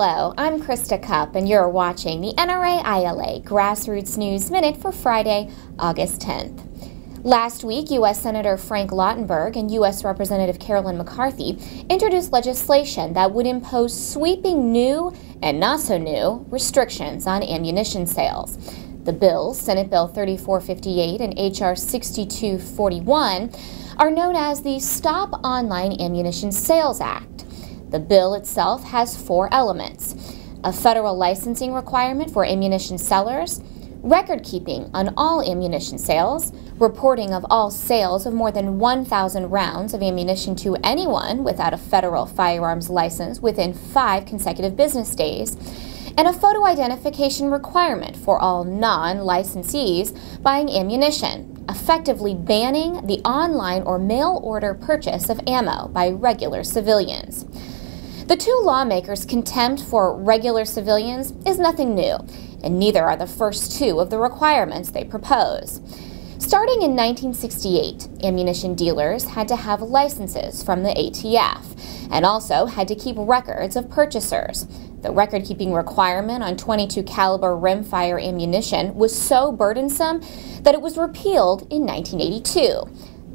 Hello, I'm Krista Cupp, and you're watching the NRA-ILA Grassroots News Minute for Friday, August 10th. Last week, U.S. Senator Frank Lautenberg and U.S. Representative Carolyn McCarthy introduced legislation that would impose sweeping new and not-so-new restrictions on ammunition sales. The bills, Senate Bill 3458 and H.R. 6241, are known as the Stop Online Ammunition Sales Act. The bill itself has 4 elements: a federal licensing requirement for ammunition sellers, record keeping on all ammunition sales, reporting of all sales of more than 1,000 rounds of ammunition to anyone without a federal firearms license within 5 consecutive business days, and a photo identification requirement for all non-licensees buying ammunition, effectively banning the online or mail order purchase of ammo by regular civilians. The 2 lawmakers' contempt for regular civilians is nothing new, and neither are the first 2 of the requirements they propose. Starting in 1968, ammunition dealers had to have licenses from the ATF and also had to keep records of purchasers. The record-keeping requirement on .22 caliber rimfire ammunition was so burdensome that it was repealed in 1982.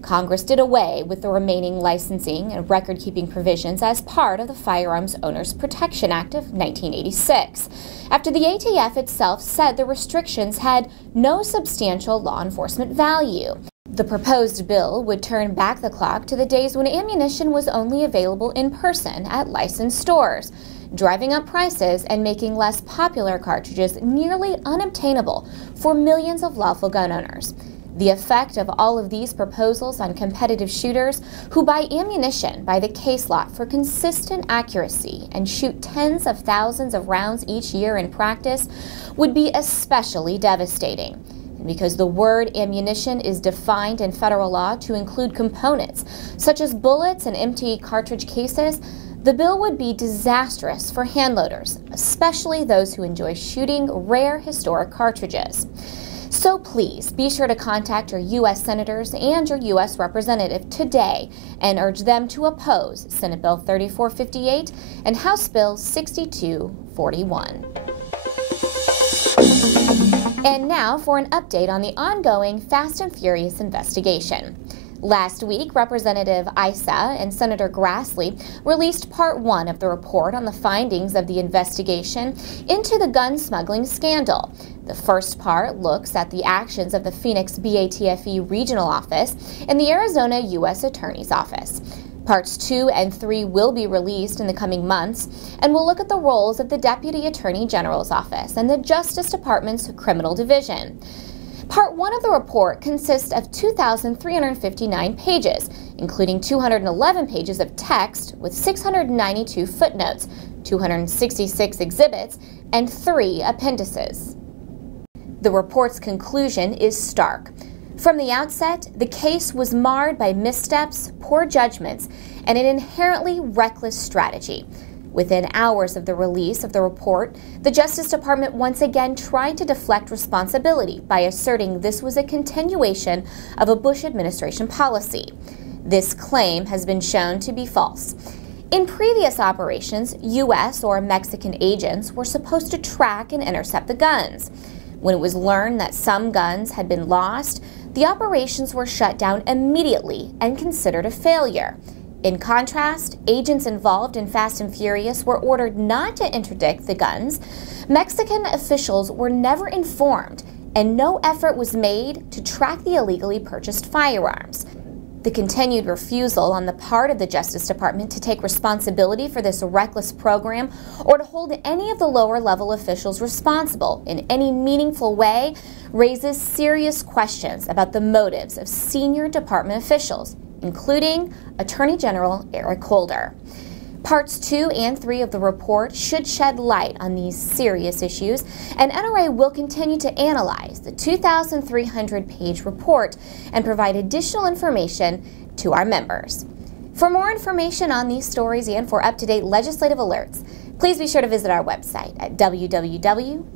Congress did away with the remaining licensing and record-keeping provisions as part of the Firearms Owners Protection Act of 1986, after the ATF itself said the restrictions had no substantial law enforcement value. The proposed bill would turn back the clock to the days when ammunition was only available in person at licensed stores, driving up prices and making less popular cartridges nearly unobtainable for millions of lawful gun owners. The effect of all of these proposals on competitive shooters who buy ammunition by the case lot for consistent accuracy and shoot tens of thousands of rounds each year in practice would be especially devastating. And because the word ammunition is defined in federal law to include components such as bullets and empty cartridge cases, the bill would be disastrous for handloaders, especially those who enjoy shooting rare historic cartridges. So please be sure to contact your U.S. Senators and your U.S. Representative today and urge them to oppose Senate Bill 3458 and House Bill 6241. And now for an update on the ongoing Fast and Furious investigation. Last week, Representative ISA and Senator Grassley released Part 1 of the report on the findings of the investigation into the gun smuggling scandal. The first part looks at the actions of the Phoenix BATFE Regional Office and the Arizona U.S. Attorney's Office. Parts 2 and 3 will be released in the coming months and will look at the roles of the Deputy Attorney General's Office and the Justice Department's Criminal Division. Part 1 of the report consists of 2,359 pages, including 211 pages of text with 692 footnotes, 266 exhibits, and 3 appendices. The report's conclusion is stark. From the outset, the case was marred by missteps, poor judgments, and an inherently reckless strategy. Within hours of the release of the report, the Justice Department once again tried to deflect responsibility by asserting this was a continuation of a Bush administration policy. This claim has been shown to be false. In previous operations, U.S. or Mexican agents were supposed to track and intercept the guns. When it was learned that some guns had been lost, the operations were shut down immediately and considered a failure. In contrast, agents involved in Fast and Furious were ordered not to interdict the guns. Mexican officials were never informed, and no effort was made to track the illegally purchased firearms. The continued refusal on the part of the Justice Department to take responsibility for this reckless program or to hold any of the lower-level officials responsible in any meaningful way raises serious questions about the motives of senior department officials, including Attorney General Eric Holder. Parts 2 and 3 of the report should shed light on these serious issues, and NRA will continue to analyze the 2,300-page report and provide additional information to our members. For more information on these stories and for up-to-date legislative alerts, please be sure to visit our website at www.nraila.org.